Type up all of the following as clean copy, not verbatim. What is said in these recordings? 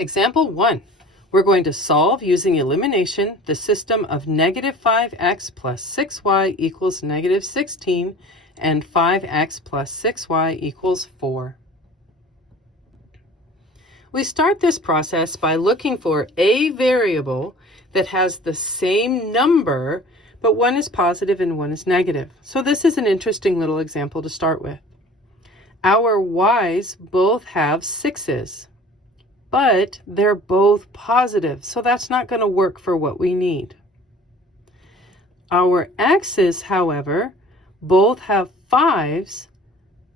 Example 1. We're going to solve using elimination the system of negative 5x plus 6y equals negative 16 and 5x plus 6y equals 4. We start this process by looking for a variable that has the same number, but one is positive and one is negative. So this is an interesting little example to start with. Our y's both have 6's, but they're both positive, so that's not going to work for what we need. Our x's, however, both have 5's,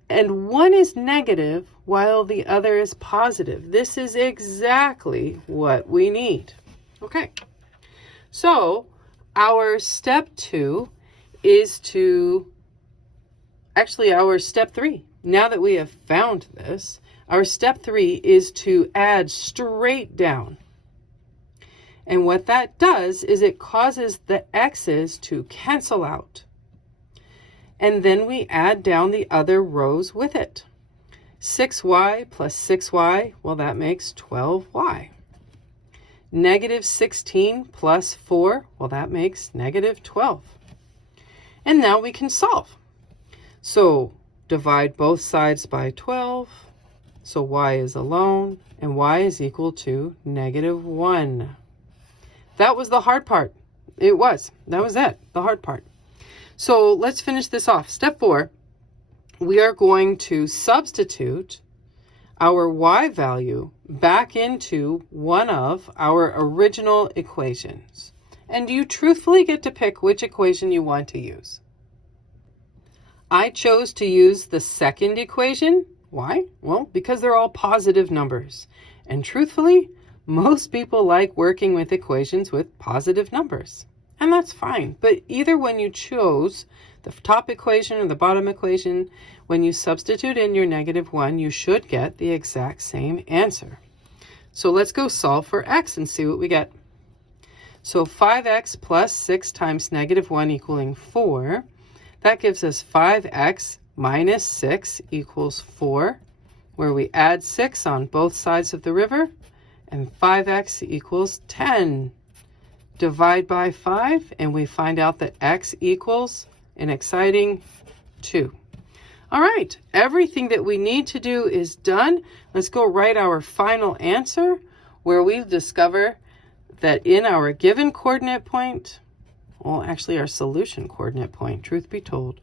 and one is negative while the other is positive. This is exactly what we need. Okay, so our step 2 is our step 3. Now that we have found this, our step 3 is to add straight down. And what that does is it causes the x's to cancel out. And then we add down the other rows with it. 6y plus 6y, well, that makes 12y. Negative 16 plus 4, well, that makes negative 12. And now we can solve. So divide both sides by 12. So y is alone, and y is equal to negative 1. That was the hard part. That was it, the hard part. So let's finish this off. Step 4, we are going to substitute our y value back into one of our original equations. And you truthfully get to pick which equation you want to use. I chose to use the second equation. Why? Well, because they're all positive numbers. And truthfully, most people like working with equations with positive numbers. And that's fine. But either when you chose the top equation or the bottom equation, when you substitute in your negative 1, you should get the exact same answer. So let's go solve for x and see what we get. So 5x plus 6 times negative 1 equaling 4. That gives us 5x minus 6 equals 4, where we add 6 on both sides of the river, and 5x equals 10. Divide by 5, and we find out that x equals an exciting 2. All right, everything that we need to do is done. Let's go write our final answer, where we discover that in our given coordinate point, well, actually our solution coordinate point, truth be told,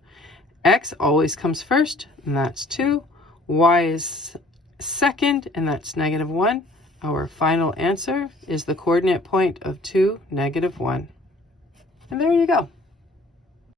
x always comes first, and that's 2. Y is second, and that's negative 1. Our final answer is the coordinate point of 2, negative 1. And there you go.